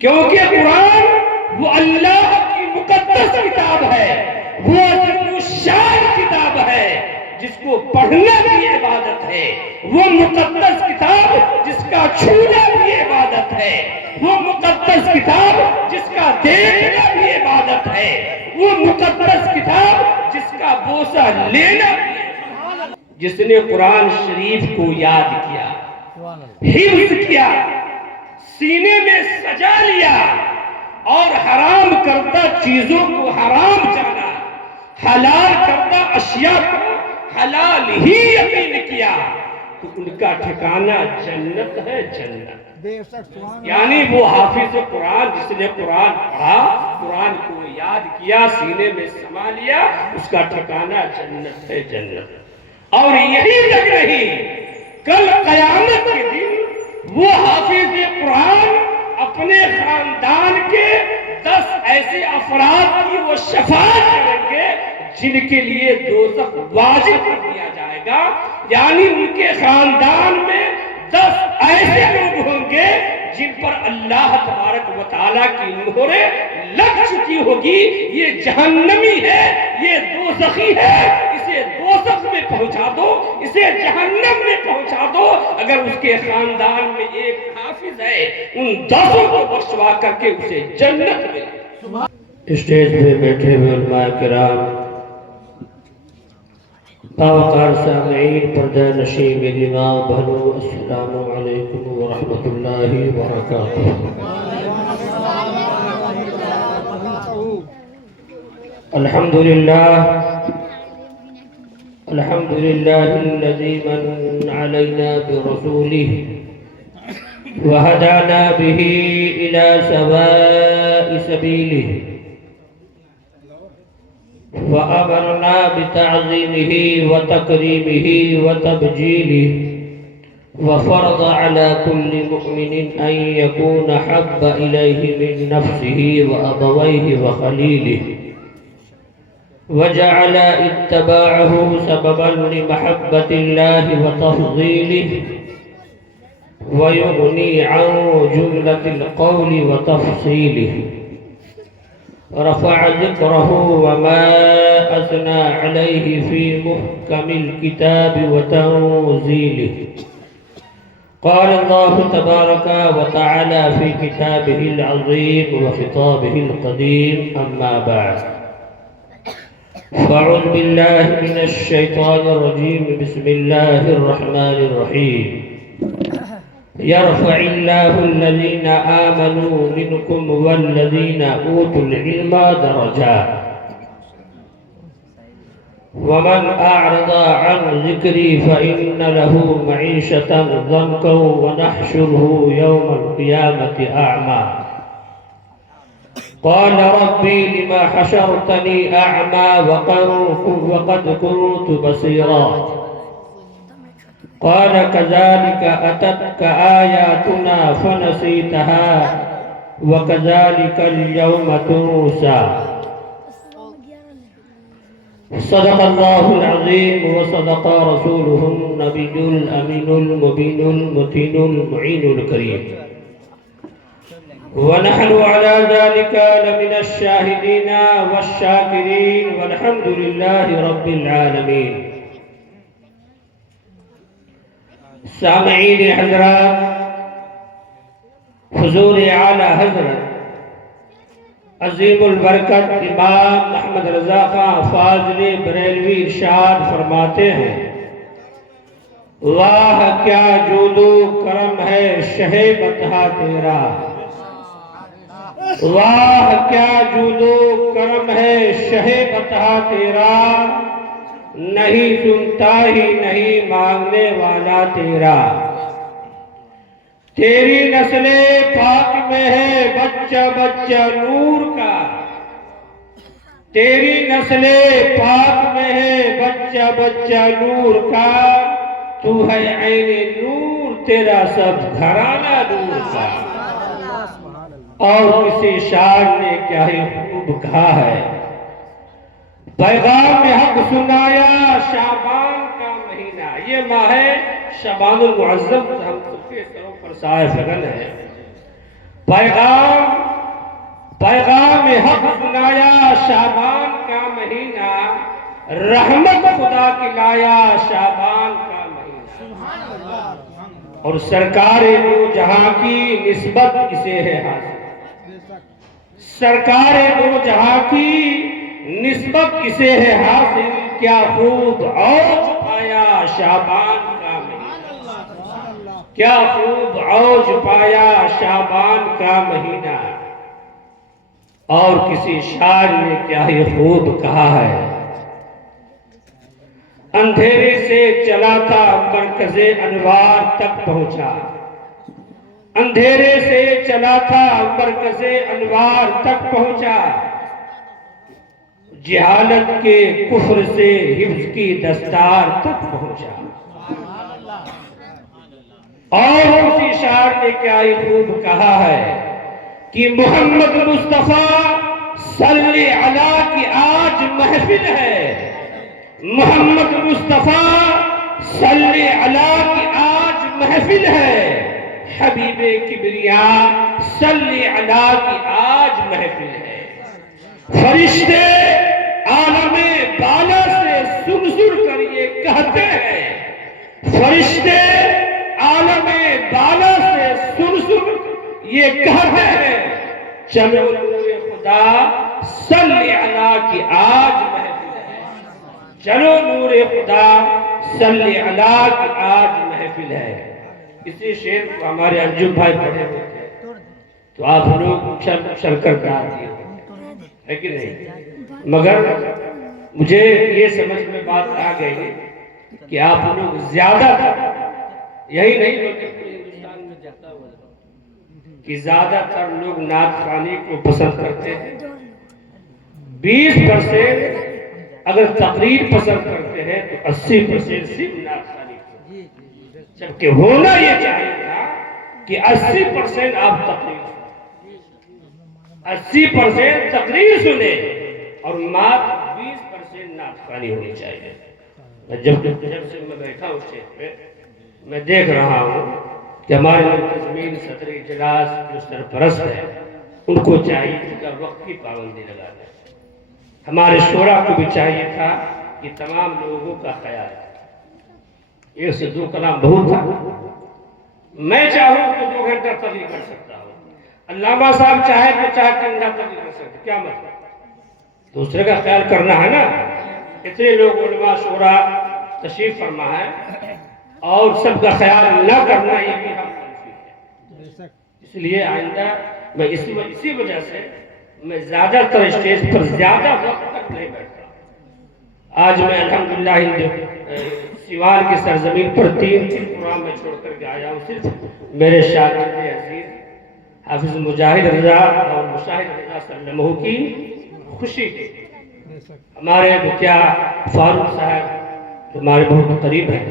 کیونکہ قرآن وہ اللہ کی مقدس کتاب ہے، وہ عظیم الشان کتاب ہے جس کو پڑھنا بھی عبادت ہے، وہ مقدس کتاب جس کا چھونا بھی عبادت ہے، وہ مقدس کتاب جس کا دیکھنا بھی عبادت ہے، وہ مقدس کتاب جس کا بوسہ لینا بھی ہے۔ جس نے قرآن شریف کو یاد کیا، حفظ کیا، سینے میں سجا لیا اور حرام کردہ چیزوں کو حرام جانا، حلال کردہ اشیاء کو حلال ہی یقین کیا، تو ان کا ٹھکانہ جنت ہے، جنت۔ یعنی وہ حافظ قرآن جس نے قرآن پڑھا، قرآن کو یاد کیا، سینے میں سما لیا، اس کا ٹھکانہ جنت ہے، جنت۔ اور یہی تک نہیں، کل قیامت کے دن وہ حافظ قرآن اپنے خاندان کے 10 ایسے افراد کی وہ شفاعت کریں گے جن کے لیے دوزخ واجب کر دیا جائے گا۔ یعنی ان کے خاندان میں 10 ایسے لوگ ہوں گے جن پر اللہ تبارک و تعالیٰ کی مہریں لگ چکی ہوگی، یہ جہنمی ہے، یہ دوزخی ہے، اسے دوزخ میں پہنچا دو، اسے جہنم میں پہنچا دو۔ اگر اس کے خاندان میں ایک حافظ ہے، ان 10 کو بخشوا کر کے اسے جنت ملے۔ اسٹیج پہ بیٹھے ہوئے علماء کرام، باوقار سامعین، پردہ نشین میری ماں بہنوں، السلام علیکم ورحمۃ اللہ وبرکاتہ۔ الحمدللہ الذی من علینا برسولہ وہدانا بہ الی سواء سبیلہ وأمرنا بتعظيمه وتكريمه وتبجيله وفرض على كل مؤمن أن يكون حب إليه من نفسه وأبويه وخليله وجعل اتباعه سببا لمحبة الله وتفضيله ويغني عن جملة القول وتفصيله رفع ذكره وما أثنى عليه في محكم الكتاب وتنزيله قال الله تبارك وتعالى في كتابه العظيم وخطابه القديم أما بعد فأعوذ بالله من الشيطان الرجيم بسم الله الرحمن الرحيم يرفع الله الذين آمنوا منكم والذين أوتوا العلم درجات ومن أعرض عن ذكري فإن له معيشة ضنكا ونحشره يوم القيامة أعمى قال ربي لما حشرتني أعمى وقد كنت بصيرا قال كذلك أتتك آياتنا فنسيتها وكذلك اليوم تنسى صدق الله العظيم وصدق رسوله النبي الأمين المبين المتين المعين الكريم ونحن على ذلك لمن الشاهدين والشاكرين والحمد لله رب العالمين۔ سامعین حضرات، حضور اعلیٰ حضرت عظیم البرکت امام محمد رضا خان فاضل بریلوی ارشاد فرماتے ہیں، واہ کیا جود و کرم ہے شہ بطحہ تیرا، واہ کیا جود و کرم ہے شہ بطحہ تیرا، نہیں سنتا ہی نہیں مانگنے والا تیرا، تیری نسل پاک میں ہے بچہ بچہ نور کا، تیری نسل پاک میں ہے بچہ بچہ نور کا، تو ہے عین نور تیرا سب گھرانہ نور کا۔ اور کسی شاعر نے کیا ہی خوب کہا ہے، پیغام حق سنایا شعبان کا مہینہ، یہ ماہ شعبان المعظم ہم سب کے سروں پر سایہ فغن ہے۔ پیغام پیغام حق سنایا شعبان کا مہینہ، رحمت خدا کی لایا شعبان کا مہینہ، اور سرکار دو جہاں کی نسبت اسے ہے حاصل، سرکار دو جہاں کی نسبت اسے ہے حاصل، کیا خوب عوج پایا شعبان کا مہینہ، کیا خوب عوج پایا شعبان کا مہینہ۔ اور کسی شاعر نے کیا ہی خوب کہا ہے، اندھیرے سے چلا تھا مرکز انوار تک پہنچا، اندھیرے سے چلا تھا مرکز انوار تک پہنچا، جہالت کے کفر سے حفظ کی دستار تک پہنچا۔ اور اسی شاعر نے کیا ہی خوب کہا ہے کہ محمد مصطفیٰ صلی علیہ کی آج محفل ہے، محمد مصطفیٰ صلی علیہ کی آج محفل ہے، حبیب کبریاء صلی علیہ کی آج محفل ہے۔ فرشتے عالم بالا سے سن سن کر یہ کہتے ہیں، فرشتے عالم بالا سے سن سن یہ کہتے ہیں، چلو نور خدا صلی علیہ کی آج محفل ہے، چلو نور خدا صلی علیہ کی آج محفل ہے۔ اسی شعر کو ہمارے انجم بھائی پڑھے ہوئے تھے تو آپ لوگ چل کر گا دیے ہے کہ نہیں، مگر مجھے یہ سمجھ میں بات آ گئی کہ آپ لوگ زیادہ تر، یہی نہیں بلکہ پورے ہندوستان میں جاتا ہوا کہ زیادہ تر لوگ نعت خوانی کو پسند کرتے ہیں، 20% اگر تقریر پسند کرتے ہیں تو 80% صرف نعت خوانی کو، جبکہ ہونا یہ چاہیے تھا کہ 80% آپ تقریر سنیں، 80% تقریر سنیں اور مات 20% نعت خوانی ہونی چاہیے۔ جب سے میں بیٹھا ہوں اسٹیج پہ، میں دیکھ رہا ہوں کہ ہمارے منتظمین صدر اجلاس جو سرپرست ہیں ان کو چاہیے کہ وقت کی پابندی لگا دیں، ہمارے شورا کو بھی چاہیے تھا کہ تمام لوگوں کا خیال رکھیں۔ ایک سے دو کلام بہت تھا، میں چاہوں تو 2 گھنٹہ تقریر کر سکتا ہوں، علامہ صاحب چاہے تو 4 گھنٹہ تقریر کر سکتے، کیا مطلب؟ دوسرے کا خیال کرنا ہے نا۔ اتنے لوگ علماء شورا تشریف فرما ہے اور سب کا خیال نہ کرنا یہ بھی ہم ہے، اس لیے آئندہ میں اسی وجہ سے میں زیادہ تر اسٹیج پر زیادہ وقت تک نہیں بیٹھتا۔ آج میں الحمدللہ سیوان کی سرزمین پر 3 پروگرام میں چھوڑ کر کے آیا ہوں، صرف میرے شاگرد عزیز حافظ مجاہد رضا اور مشاہد رضا صلی اللہ علیہ کی خوشی کے۔ ہمارے مکھیا فاروق صاحب ہمارے بہت قریب ہیں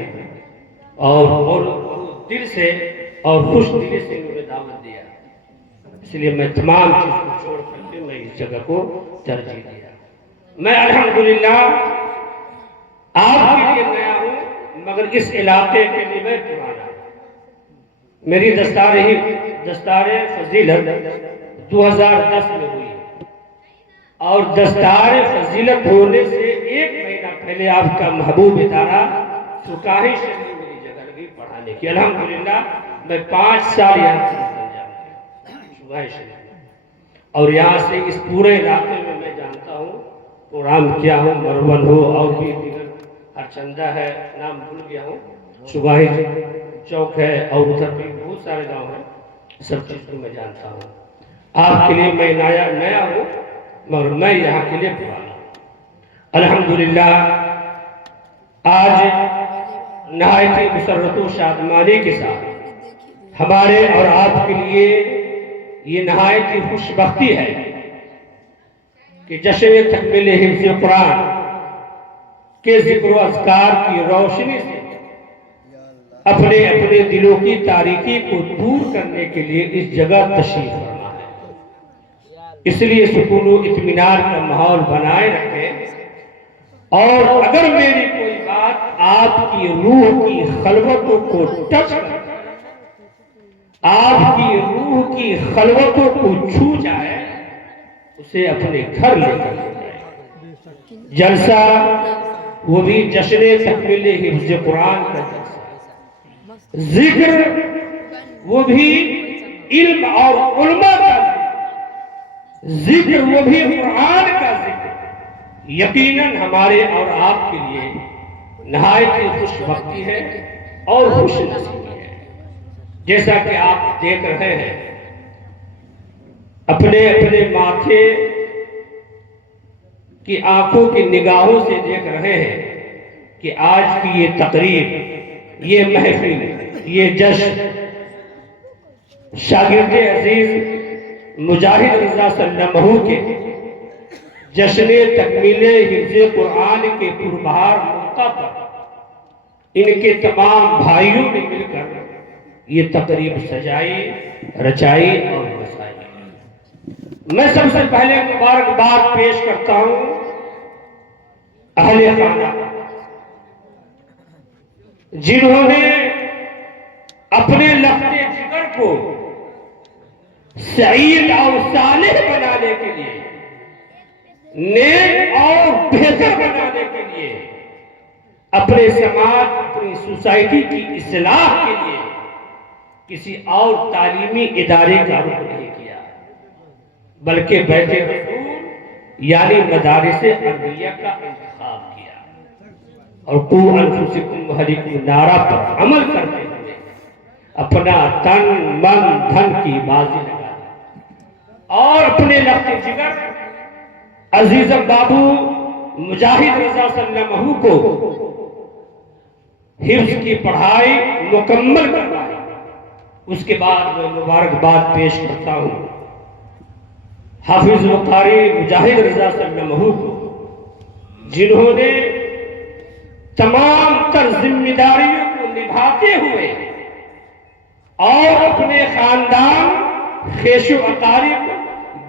اور بہت دل سے اور خوش دلی سے انہوں نے دعوت دیا، اس لیے میں تمام چیز کو چھوڑ کر کے میں اس جگہ کو ترجیح دیا۔ میں الحمدللہ آپ کے لیے نیا ہوں مگر اس علاقے کے لیے میں پرانا ہوں۔ میری دستار فضیلت 2010 میں ہوئی اور دستار فضیلت ہونے سے 1 مہینہ پہلے آپ کا محبوب ادارہ فقاہی شریف میری جگہ لگی پڑھانے کی۔ الحمدللہ میں 5 سال یہاں سے فقاہی شریف، اور یہاں سے اس پورے علاقے میں جانتا ہوں پروگرام کیا ہوں، مرون ہو اور بھی دیگر ہر چندہ ہے، نام بھول گیا ہوں، شباہی چوک ہے اور ادھر بھی بہت سارے گاؤں ہیں، سب چیز کو میں جانتا ہوں۔ آپ کے لیے میں نیا ہوں مگر میں یہاں کے لیے پرانا ہوں۔ الحمدللہ آج نہایت مسرت و شادمانی کے ساتھ ہمارے اور آپ کے لیے یہ نہایت ہی خوش بختی ہے کہ جشن تکمیل حفظ قرآن کے ذکر و اذکار کی روشنی سے اپنے دلوں کی تاریکی کو دور کرنے کے لیے اس جگہ تشریف فرما ہے۔ اس لیے سکون و اطمینان کا ماحول بنائے رکھیں، اور اگر میری کوئی بات آپ کی روح کی خلوتوں کو ٹچ کرے، آپ کی روح کی خلوتوں کو چھو جائے اسے اپنے گھر لے کر لے جائے۔ جلسہ وہ بھی جشن تکمیل حفظ قرآن کا جلسہ، ذکر وہ بھی علم اور علماء کا ذکر، وہ بھی قرآن کا ذکر، یقیناً ہمارے اور آپ کے لیے نہایت ہی خوش وقتی ہے اور خوش نصیبی ہے۔ جیسا کہ آپ دیکھ رہے ہیں، اپنے اپنے ماتھے کی آنکھوں کی نگاہوں سے دیکھ رہے ہیں کہ آج کی یہ تقریب، یہ محفل، یہ جشن شاگرد عزیز مجاہد رضا صلی اللہ علیہ وسلم کے جشن تکمیل حفظ قرآن کے پربہار موقع پر ان کے تمام بھائیوں نے مل کر یہ تقریب سجائی، رچائی اور بسائی۔ میں سب سے پہلے مبارکباد پیش کرتا ہوں اہل خانہ، جنہوں نے اپنے لفظ جگر کو سعید اور صالح بنانے کے لیے، نیک اور بہتر بنانے کے لیے، اپنے سماج، اپنی سوسائٹی کی اصلاح کے لیے کسی اور تعلیمی ادارے کا رخ نہیں کیا، بلکہ بیت رسول یعنی مدارس عربیہ کا انتخاب کیا، اور قوا انفسکم واہلیکم نارا پر عمل کرتے ہوئے اپنا تن من دھن کی بازی لگا اور اپنے لفظ جگر عزیز بابو مجاہد رضا صلی اللہ علیہ وسلم کو حفظ کی پڑھائی مکمل کروائی۔ اس کے بعد میں مبارکباد پیش کرتا ہوں حافظ و قاری مجاہد رضا صلی اللہ علیہ وسلم کو، جنہوں نے تمام تر ذمہ داریوں کو نبھاتے ہوئے اور اپنے خاندان، خیش و اقارب،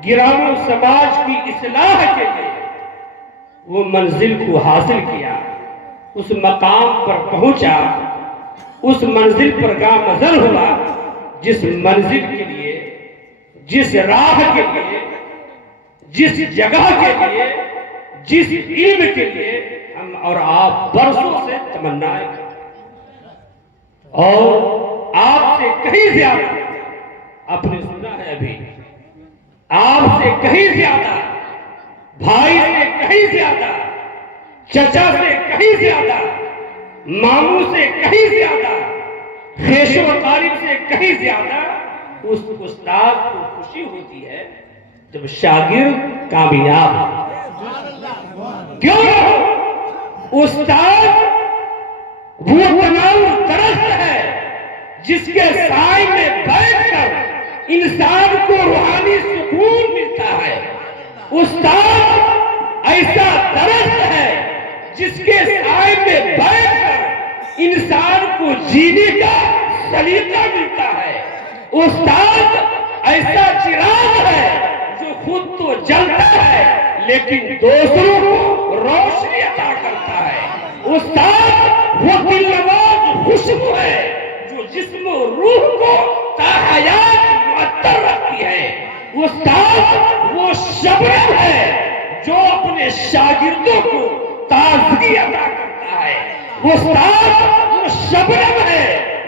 گرام و سماج کی اصلاح کے لیے وہ منزل کو حاصل کیا، اس مقام پر پہنچا، اس منزل پر گامزن ہوا جس منزل کے لیے، جس راہ کے لیے، جس جگہ کے لیے، جس علم کے لیے ہم اور آپ برسوں سے تمنا ہے، اور آپ سے کہیں زیادہ آپ نے سنا ہے، ابھی آپ سے کہیں زیادہ، بھائی سے کہیں زیادہ، چچا سے کہیں زیادہ، ماموں سے کہیں زیادہ، خیش و اقارب سے کہیں زیادہ اس استاد کو خوشی ہوتی ہے جب شاگرد کامیاب ہو۔ کیوں؟ استاد وہ تمام درخت ہے جس کے سائے میں بیٹھ کر انسان کو روحانی سکون ملتا ہے۔ استاد ایسا درخت ہے جس کے سائے میں بیٹھ کر انسان کو جینے کا سلیقہ ملتا ہے۔ استاد ایسا چراغ ہے جو خود تو جلتا ہے لیکن دوسروں کو روشنی عطا کرتا ہے۔ استاد وہ دل نواز خوشبو ہے جو جسم و روح کو تاحیات معطر رکھتی ہے۔ استاد وہ شبنم ہے جو اپنے شاگردوں کو تازگی عطا کرتا ہے۔ استاد وہ شبنم ہے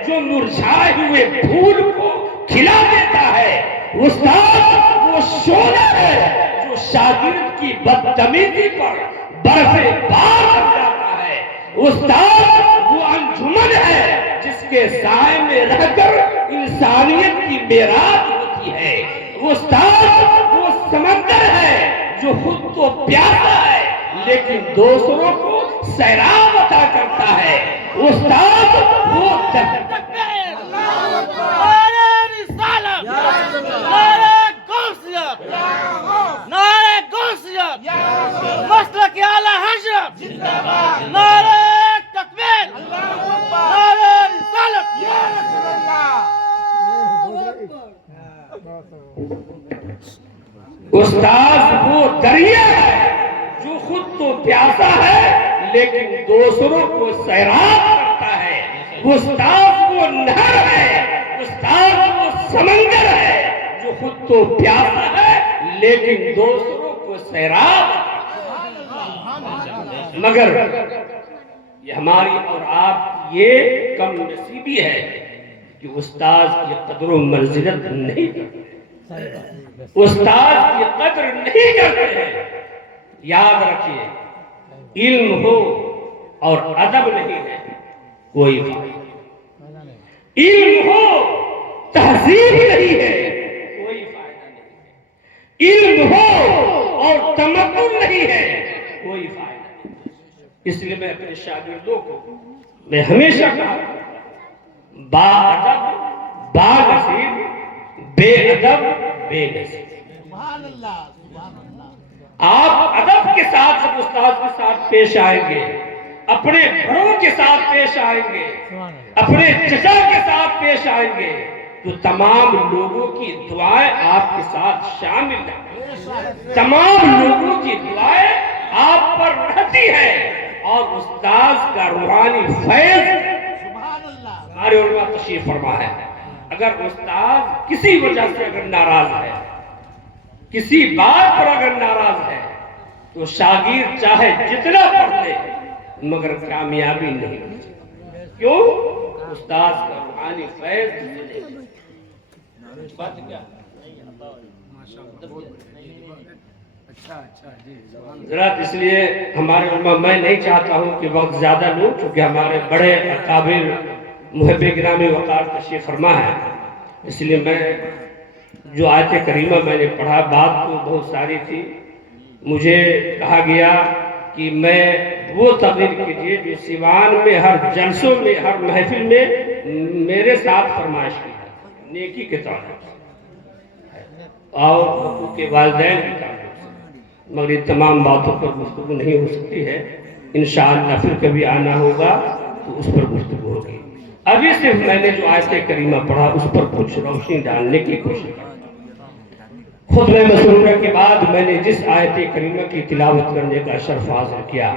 جو مرجھائے ہوئے پھول کو کھلا دیتا ہے۔ استاد وہ شعلہ ہے جو شاگرد کی بدتمیزی پر برف بار بن جاتا ہے۔ استاد وہ انجمن ہے جس کے سائے میں رہ کر انسانیت کی معراج ہوتی ہے۔ استاد وہ سمندر ہے جو خود تو پیاسا ہے لیکن دوسروں کو سیراب عطا کرتا ہے۔ استاد وہ استاد وہ دریا ہے جو خود تو پیاسا ہے لیکن دوسروں کو سیراب کرتا ہے۔ استاد وہ نہر ہے، استاد وہ سمندر ہے جو خود تو پیاسا ہے لیکن دوسروں کو سیراب، مگر یہ ہماری اور آپ یہ کم نصیبی ہے کہ استاذ کی قدر و منزلت نہیں کرتے، استاذ کی قدر نہیں کرتے ہیں۔ یاد رکھیے، علم ہو اور ادب نہیں ہے کوئی فائدہ نہیں، علم ہو تہذیب نہیں ہے کوئی فائدہ نہیں، علم ہو اور تمدن نہیں ہے کوئی فائدہ نہیں۔ اس لیے میں اپنے شاگردوں کو میں ہمیشہ کہا با ادب با نصیب، بے ادب بے نصیب۔ آپ ادب کے ساتھ جب استاد کے ساتھ پیش آئیں گے، اپنے بڑوں کے ساتھ پیش آئیں گے، اپنے چچا کے ساتھ پیش آئیں گے، تو تمام لوگوں کی دعائیں آپ کے ساتھ شامل ہیں، تمام لوگوں کی دعائیں آپ پر رہتی ہیں، اور استاذ کا روحانی فیض ہمارے علماء تشریف فرما ہے۔ اگر استاذ کسی وجہ سے اگر ناراض ہے، کسی بات پر اگر ناراض ہے، تو شاگرد چاہے جتنا پڑھ لے مگر کامیابی نہیں ملتی۔ کیوں؟ استاذ کا روحانی فیض حضرات، اس لیے ہمارے علماء، میں نہیں چاہتا ہوں کہ وقت زیادہ لوں، چونکہ ہمارے بڑے اکابر محب گرامی وقار تشریف فرما ہے، اس لیے میں جو آیت کریمہ میں نے پڑھا، بات تو بہت ساری تھی، مجھے کہا گیا کہ میں وہ تقریر کیجئے جو سیوان میں ہر جلسوں میں ہر محفل میں میرے ساتھ فرمائش کی ہے، نیکی کے تعلق سے اور حقوق کے والدین کے تعلق سے، مگر یہ تمام باتوں پر گفتگو نہیں ہو سکتی ہے، انشاءاللہ پھر کبھی آنا ہوگا تو اس پر گفتگو ہوگی۔ ابھی صرف میں نے جو آیت کریمہ پڑھا اس پر کچھ روشنی ڈالنے کی کوشش کی۔ خطبہ مسرورہ کے بعد میں نے جس آیت کریمہ کی تلاوت کرنے کا شرف حاصل کیا،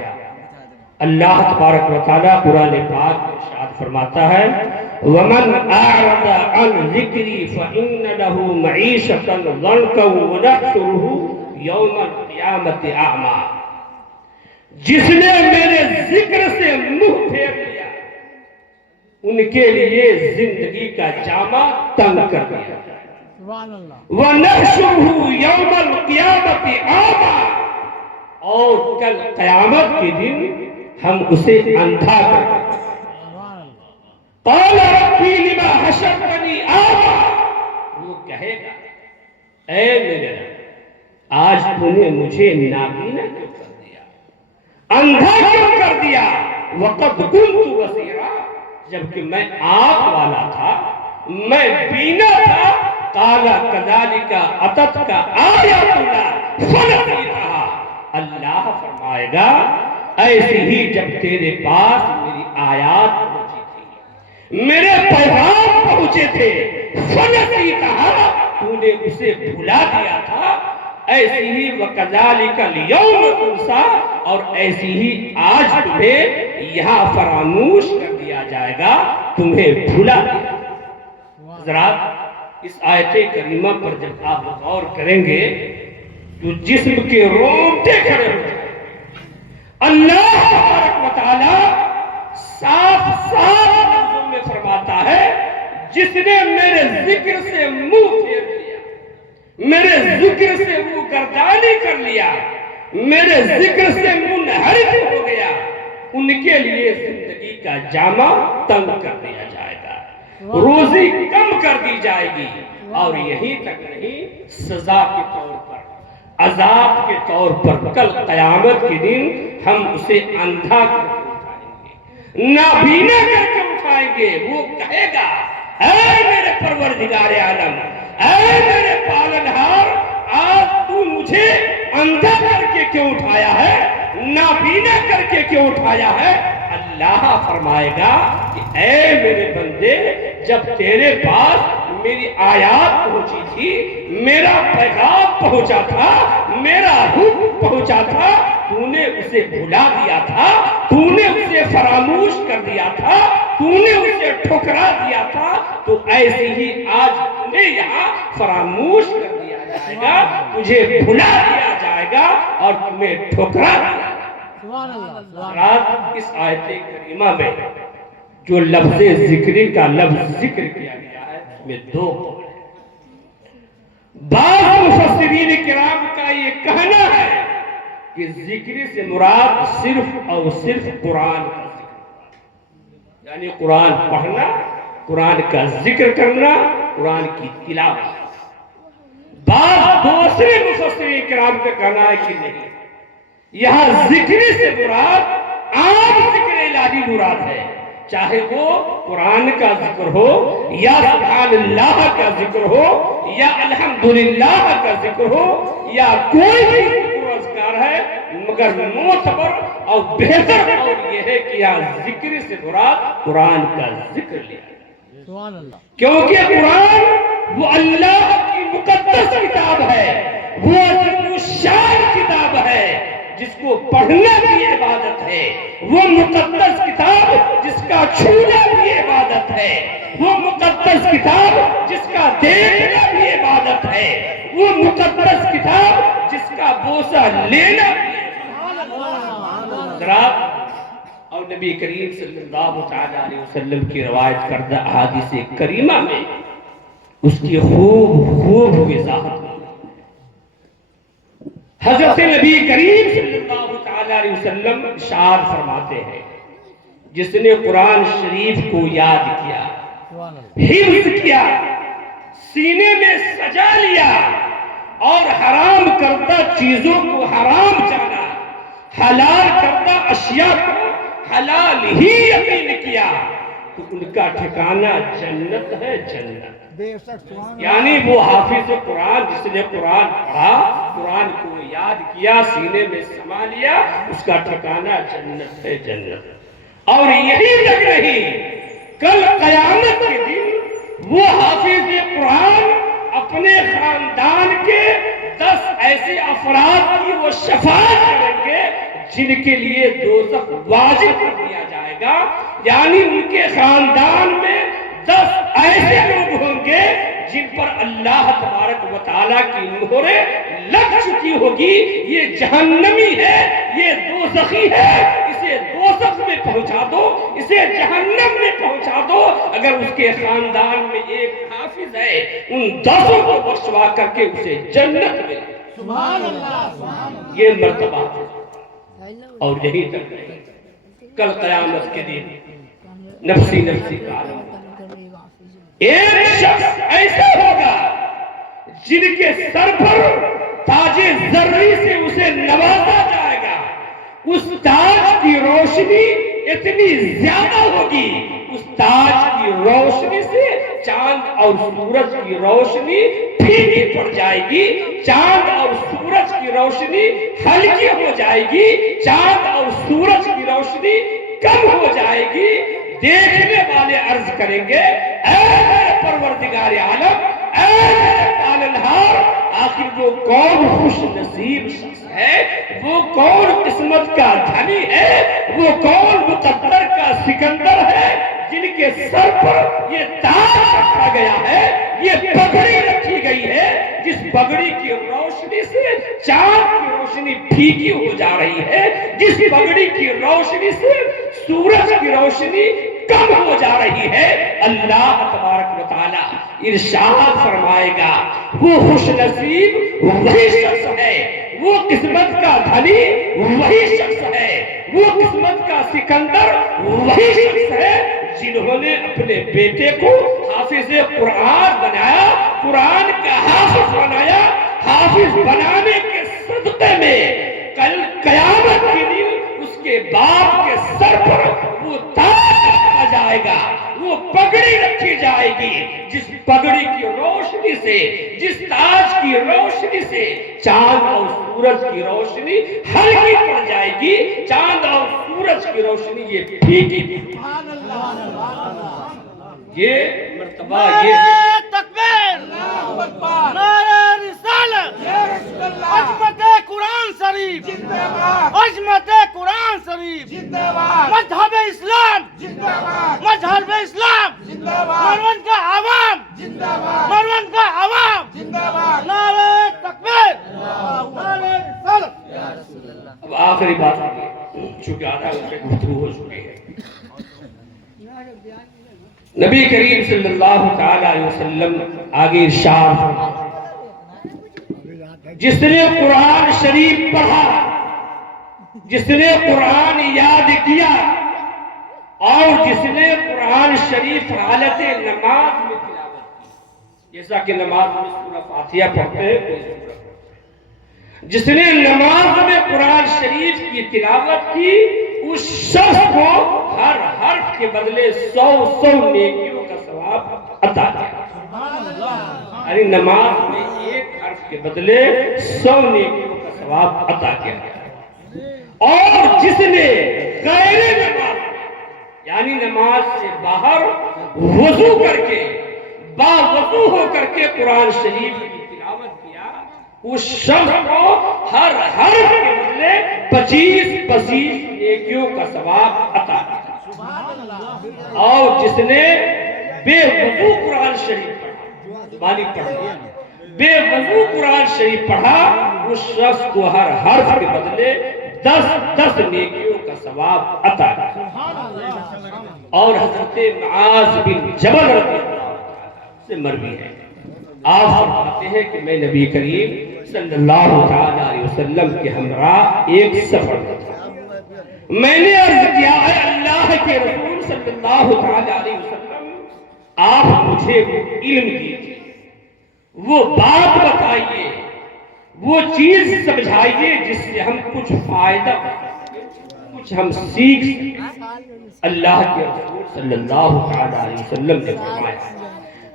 اللہ تبارک و تعالیٰ قرآن پاک میں ارشاد فرماتا ہے وَمَنْ أَعْرَضَ عَنْ ذِكْرِي فَإِنَّ لَهُ مَعِيشَةً ضَنْكًا وَنَحْشُرُهُ يَوْمَ الْقِيَامَةِ أَعْمَى، جس نے میرے ذکر سے منہ پھیر لیا ان کے لیے زندگی کا جامہ تنگ کر دیا، وَنَحْشُرُهُ يَوْمَ الْقِيَامَةِ أَعْمَى، اور کل قیامت کے دن ہم اسے اندھا کر دیں۔ قَالَ رَبِّي لِمَا حَشَرْتَنِي أَعْمَى، وہ کہے گا اے میرے رب، آج تو نے مجھے نابینا کیوں کر دیا، اندھا کیوں کر دیا، وَقَدْ كُنْتُ بَصِيرًا، جبکہ میں آنکھ والا تھا، میں بینا تھا۔ قَالَ كَذَلِكَ أَتَتْكَ آيَاتُنَا فَنَسِيتَهَا، اللہ فرمائے گا ایسے ہی جب تیرے پاس میری آیات پہنچی تھی، میرے پیغام پہنچے تھے، فَنَسِيتَهَا، تو نے اسے بھلا دیا تھا، ایسی ہی وَكَذَلِكَ الْيَوْمَ تُنْسَىٰ، اور ایسی ہی آج تمہیں یہاں فراموش کر دیا جائے گا، تمہیں بھلا دیا۔ حضرات، اس آیت کریمہ پر جب آپ غور کریں گے تو جسم کے رونگٹے کھڑے ہو جائیں گے۔ اللہ تبارک و تعالی صاف صاف لفظوں میں فرماتا ہے جس نے میرے ذکر سے منہ پھیر لیا، میرے ذکر سے منہ گردانی کر لیا، میرے ذکر سے منحرف ہو گیا، ان کے لیے زندگی کا جامہ تنگ کر دیا جائے گا، روزی کم کر دی جائے گی، اور یہی تک نہیں، سزا کے طور پر، عذاب کے طور پر کل قیامت کے دن ہم اسے اندھا کر کے اٹھائیں گے، نابینا کر کے اٹھائیں گے۔ وہ کہے گا اے میرے پروردگار عالم، اے میرے پالنہار، آج تو مجھے اندھا کر کے کیوں اٹھایا ہے، نابینا کر کے کیوں اٹھایا ہے؟ اللہ فرمائے گا کہ اے میرے بندے، جب تیرے پاس میری آیات پہنچی تھی، میرا پیغام پہنچا تھا، میرا حکم پہنچا تھا، تو نے اسے بھلا دیا تھا، تو نے اسے فراموش کر دیا تھا، تو نے اسے ٹھکرا دیا تھا، تو ایسے ہی آج تمہیں یہاں فراموش کر دیا جائے گا، تجھے بھلا دیا جائے گا اور تمہیں ٹھکرا دیا جائے گا۔ رات اس آیت کریمہ میں جو لفظ ذکر کا لفظ ذکر کیا گیا ہے اس میں دو قول ہیں۔ بعض مفسرین کرام کا یہ کہنا ہے کہ ذکر سے مراد صرف اور صرف قرآن کا ذکر، یعنی قرآن پڑھنا، قرآن کا ذکر کرنا، قرآن کی تلاوت۔ بعض دوسرے مفسرین کرام کا کہنا ہے کہ نہیں، یہاں ذکر سے مراد عام ذکر الہی مراد ہے، چاہے وہ قرآن کا ذکر ہو یا سبحان اللہ کا ذکر ہو یا الحمدللہ کا ذکر ہو یا کوئی بھی ذکر و اذکار ہے، مگر معتبر اور بہتر اور یہ ہے کہ یہاں ذکر سے مراد قرآن کا ذکر لیا، کیونکہ قرآن وہ اللہ کی مقدس کتاب ہے، وہ عظیم الشان کتاب ہے جس کو پڑھنا بھی عبادت ہے، وہ مقدس کتاب جس کا چھونا بھی عبادت ہے، وہ مقدس کتاب جس کا دیکھنا بھی عبادت ہے، وہ مقدس کتاب جس کا بوسہ لینا بھی عبادت۔ اور نبی کریم صلی اللہ علیہ وسلم کی روایت کردہ احادیث کریمہ میں اس کی خوب وضاحت ہوئی۔ حضرت نبی کریم صلی اللہ علیہ وسلم ارشاد فرماتے ہیں، جس نے قرآن شریف کو یاد کیا، حفظ کیا، سینے میں سجا لیا اور حرام کردہ چیزوں کو حرام جانا، حلال کردہ اشیاء کو حلال ہی یقین کیا، تو ان کا ٹھکانہ جنت ہے، جنت۔ یعنی وہ حافظ قرآن جس نے قرآن پڑھا، قرآن کو یاد کیا، سینے میں سما لیا، اس کا ٹھکانہ جنت ہے، جنت۔ اور یہی تک نہیں، کل قیامت کے دن وہ حافظ قرآن اپنے خاندان کے 10 ایسے افراد کی وہ شفاعت کریں گے جن کے لیے دوزخ واجب کر دیا جائے گا، یعنی ان کے خاندان میں 10 ایسے لوگ ہوں گے جن پر اللہ تبارک و تعالیٰ کی مہریں لگ چکی ہوگی، یہ جہنمی ہے، یہ دوزخی ہے، اسے دوزخ میں پہنچا دو، اسے جہنم میں پہنچا دو۔ اگر اس کے خاندان میں ایک حافظ ہے، ان 10 کو بخشوا کر کے اسے جنت ملے۔ سبحان اللہ، یہ مرتبہ ہے۔ اور یہی تک نہیں، کل قیامت کے دن نفسی نفسی کا عالم، ایک شخص ایسا ہوگا جن کے سر پر تاج زرعی سے اسے نوازا جائے گا، اس تاج کی روشنی اتنی زیادہ ہوگی، اس تاج کی روشنی سے چاند اور سورج کی روشنی پھیکی پڑ جائے گی، چاند اور سورج کی روشنی ہلکی ہو جائے گی، چاند اور سورج کی روشنی کم ہو جائے گی۔ دیکھنے والے عرض کریں گے، اے میرے پروردگار عالم، اے میرے پالنہار، آخر وہ کون خوش نصیب شخص ہے، وہ کون قسمت کا دھنی ہے، وہ کون مقدر کا سکندر ہے جن کے سر پر یہ تاج رکھا گیا ہے، یہ پگڑی رکھی گئی ہے، جس پگڑی کی روشنی سے چاند کی روشنی پھیکی ہو جا رہی ہے، جس پگڑی کی روشنی سے سورج کی روشنی کم ہو جا رہی ہے۔ اللہ تبارک و تعالی ارشاد فرمائے گا، وہ خوش نصیب وہی شخص ہے، وہ قسمت کا دھنی وہی شخص ہے، وہ قسمت کا سکندر وہی شخص ہے جنہوں نے اپنے بیٹے کو حافظ قرآن بنایا، قرآن کا حافظ بنایا۔ حافظ بنانے کے صدقے میں کل قیامت کے دن اس کے باپ کے سر پر وہ تاج رکھا جائے گا، وہ پگڑی رکھی جائے گی، جس پگڑی کی روشنی سے، جس تاج کی روشنی سے چاند اور سورج کی روشنی ہلکی پڑ جائے گی، چاند اور سورج کی روشنی یہ پھیکی۔ یہ مرتبہ یہ نعرہ رسالت، عظمت قرآن شریف، عظمت قرآن شریف، مذہب اسلام، مذہب اسلام، مروان کا عوام، مروان کا عوام، نعرہ تکبیر، نعرہ رسالت۔ اب آخری بات چونکہ آدھا گھنٹے گفتگو ہو چکی ہے، نبی کریم صلی اللہ تعالی علیہ وسلم آگے ارشاد فرماتے ہیں، جس نے قرآن شریف پڑھا، جس نے قرآن یاد کیا، اور جس نے قرآن شریف حالت نماز میں تلاوت کی، جیسا کہ نماز میں سورہ فاتحہ پڑھتے ہیں، جس نے نماز میں قرآن شریف کی تلاوت کی، اس شخص کو ہر حرف کے بدلے 100 نیکیوں کا ثواب عطا کیا۔ یعنی نماز میں ایک حرف کے بدلے 100 نیکیوں کا ثواب عطا کیا۔ اور جس نے غیر نماز یعنی نماز سے باہر وضو کر کے، باوضو ہو کر کے قرآن شریف کی تلاوت کیا، اس شخص کو ہر حرف کے بدلے 25 نیکیوں کا ثواب عطا کیا۔ اور جس نے بے وضو قرآن شریف پڑھا، بانی پڑھا، بے وضو قرآن شریف پڑھا، اس شخص کو ہر حرف کے بدلے 10 نیکیوں کا ثواب عطا کیا۔ اور حضرت معاذ بن جبل رضی اللہ عنہ سے مروی ہے، آپ فرماتے ہیں کہ میں نبی کریم صلی اللہ علیہ وسلم کے ہمراہ ایک سفر میں تھا، میں نے عرض کیا ہے اللہ کے رسول صلی اللہ علیہ وسلم، آپ مجھے وہ علم دیجیے، وہ بات بتائیے، وہ چیز سمجھائیے جس سے ہم کچھ فائدہ، کچھ ہم سیکھ سکیں۔ اللہ کے رسول صلی اللہ علیہ وسلم نے فرمایا،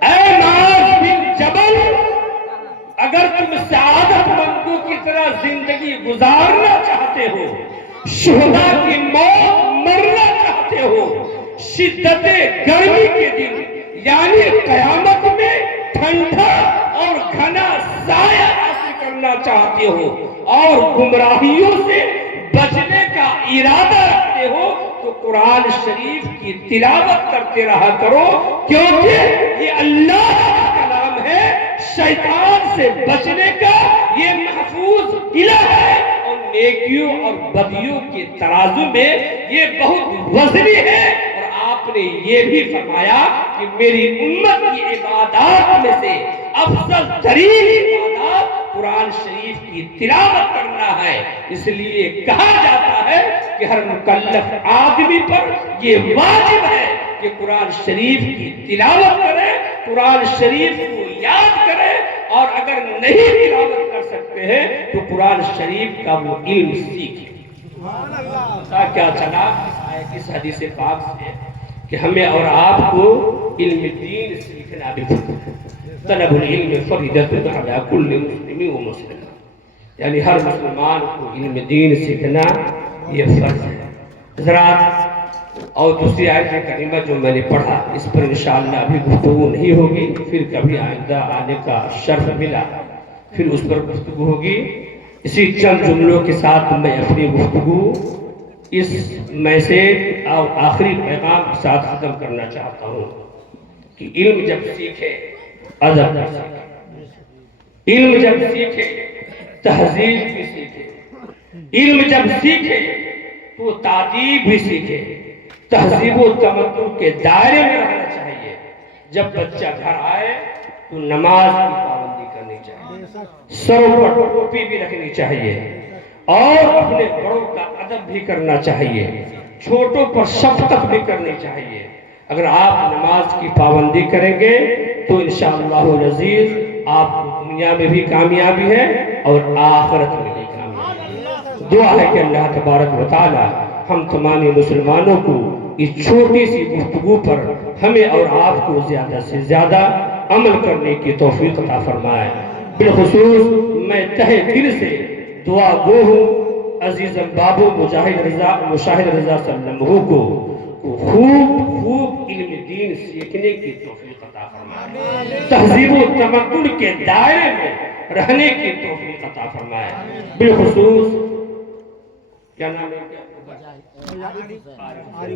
اے معاذ بن جبل، اگر تم سعادت مندوں کی طرح زندگی گزارنا چاہتے ہو، شہداء کی موت مرنا چاہتے ہو، شدت گرمی کے دن یعنی قیامت میں ٹھنڈا اور گھنا سایہ حاصل کرنا چاہتے ہو، اور گمراہیوں سے بچنے کا ارادہ رکھتے ہو، تو قرآن شریف کی تلاوت کرتے رہا کرو، کیونکہ یہ اللہ کا کلام ہے، شیطان سے بچنے کا یہ محفوظ قلعہ ہے، اور نیکیوں اور بدیوں کے ترازو میں یہ بہت وزنی ہے۔ اور آپ نے یہ بھی فرمایا کہ میری امت کی عبادات میں سے افضل ترین عبادات قرآن شریف کی تلاوت کرنا ہے۔ اس لیے کہا جاتا ہے کہ ہر مکلف آدمی پر یہ واجب ہے کہ قرآن شریف کی تلاوت کرے، قرآن شریف کو یاد کرے، اور اگر نہیں تلاوت کر سکتے ہیں تو قرآن شریف کا وہ علم سیکھے۔ کیا چلا اس حدیث پاک سے کہ ہمیں اور آپ کو علم دین سیکھنا بھی طلب العلم فریضۃ علی کل مسلم و مسلم، یعنی ہر مسلمان کو علم دین سیکھنا یہ فرض ہے۔ حضرات، اور دوسری آیت کریمہ جو میں نے پڑھا، اس پر انشاءاللہ ابھی گفتگو نہیں ہوگی، پھر کبھی آئندہ آنے کا شرف ملا پھر اس پر گفتگو ہوگی۔ اسی چند جملوں کے ساتھ میں اپنی گفتگو اس میسیج اور آخری پیغام کے ساتھ ختم کرنا چاہتا ہوں کہ علم جب سیکھے ادب بھی سیکھے، علم جب سیکھے تہذیب بھی سیکھے، علم جب سیکھے تو تادیب بھی سیکھے، تہذیب و تمدن کے دائرے میں رہنا چاہیے۔ جب بچہ گھر آئے تو نماز کی پابندی کرنی چاہیے، سر پر ٹوپی بھی رکھنی چاہیے، اور اپنے بڑوں کا ادب بھی کرنا چاہیے، چھوٹوں پر شفقت بھی کرنی چاہیے۔ اگر آپ نماز کی پابندی کریں گے تو انشاءاللہ العزیز آپ کو دنیا میں بھی کامیابی ہے اور آخرت میں بھی کامیابی ہے۔ دعا ہے کہ اللہ تبارک و تعالی ہم تمام مسلمانوں کو اس چھوٹی سی گفتگو پر ہمیں اور آپ کو زیادہ سے زیادہ عمل کرنے کی توفیق عطا فرمائے۔ بالخصوص میں تہہ دل سے دعا گو ہوں عزیز بابو مشاہد رضا صلی اللہ علیہ وسلم کو خوب علم دین سیکھنے کی توفیق عطا فرمائے، تہذیب و تمدن کے دائرے میں رہنے کی توفیق عطا فرمائے۔ بالخصوص کیا نام ہے،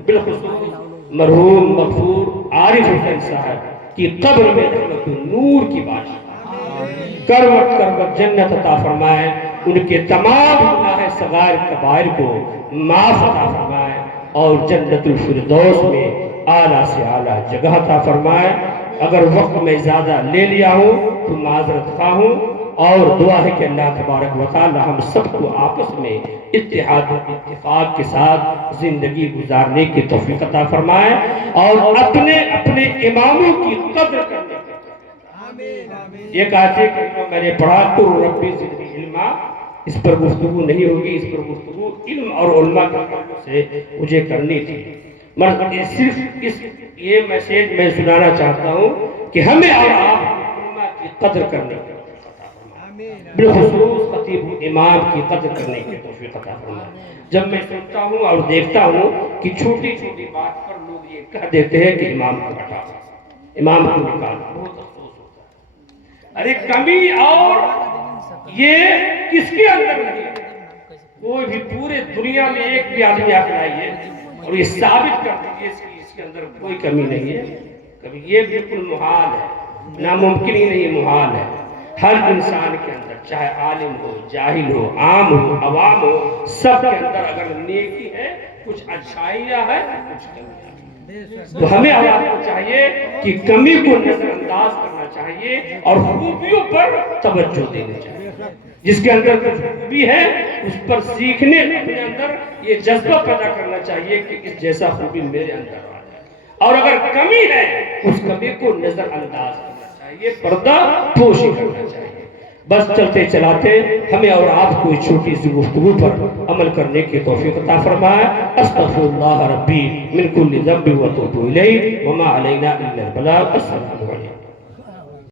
بالخصوص مرحوم مغفور عارف حسین صاحب کی قبر میں رحمت نور کی بارش کروٹ کروٹ جنت عطا فرمائے، ان کے تمام گناہ صغائر کبائر کو معاف عطا فرمائے اور جنت الفردوس میں اعلیٰ سے اعلیٰ جگہ عطا فرمائے۔ اگر وقت میں زیادہ لے لیا ہوں تو معذرت خواہ ہوں، اور دعا ہے کہ اللہ تبارک و تعالی ہم سب کو آپس میں اتحاد و اتفاق کے ساتھ زندگی گزارنے کی توفیق عطا فرمائے اور اپنے اپنے اماموں کی قدر کرنے کی توفیق۔ ایک آیت کہ میں نے پڑھا تو ربی زدنی علما، اس پر گفتگو نہیں ہوگی، اس پر گفتگو علم اور علماء کے تعلق سے مجھے کرنی تھی۔ صرف یہ میسیج میں سنانا چاہتا ہوں کہ ہمیں اور آپ علماء کی قدر کرنے کی توفیق عطا فرمائے، بالخصوص خطیب امام کی قدر کرنے کی توفیق عطا فرمائے۔ جب میں سنتا ہوں اور دیکھتا ہوں کہ چھوٹی چھوٹی بات پر لوگ یہ کہہ دیتے ہیں کہ امام کو ہٹا، امام کو نکال، بہت افسوس ہوتا ہے۔ ارے کمی اور یہ کس کے اندر نہیں ہے؟ کوئی بھی پورے دنیا میں ایک بھی آدمی آپ لائیے اور یہ ثابت کر دیجیے اس کے اندر کوئی کمی نہیں ہے۔ کبھی یہ بالکل محال ہے، ناممکن ہی نہیں، محال ہے۔ ہر انسان کے اندر، چاہے عالم ہو، جاہل ہو، عام ہو، عوام ہو، سب کے اندر اگر نیکی ہے، کچھ اچھائیاں ہے، کچھ کمیاں ہے۔ تو ہمیں اور آپ کو چاہیے کہ کمی کو نظر انداز کرنا چاہیے اور خوبیوں پر توجہ دینی چاہیے۔ جس کے اندر کچھ خوبی ہے اس پر سیکھنے، اپنے اندر یہ جذبہ پیدا کرنا چاہیے کہ اس جیسا خوبی میرے اندر آ جائے، اور اگر کمی ہے اس کمی کو نظر انداز کرنا چاہیے، پردہ پوشی کرنا چاہیے۔ بس چلتے چلاتے ہمیں اور آپ کو چھوٹی سی گفتگو پر عمل کرنے کی توفیق عطا فرمائے۔ استغفر اللہ ربی من کل ذنب واتوب الیہ وما علینا الا البلاغ۔ السلام علیکم۔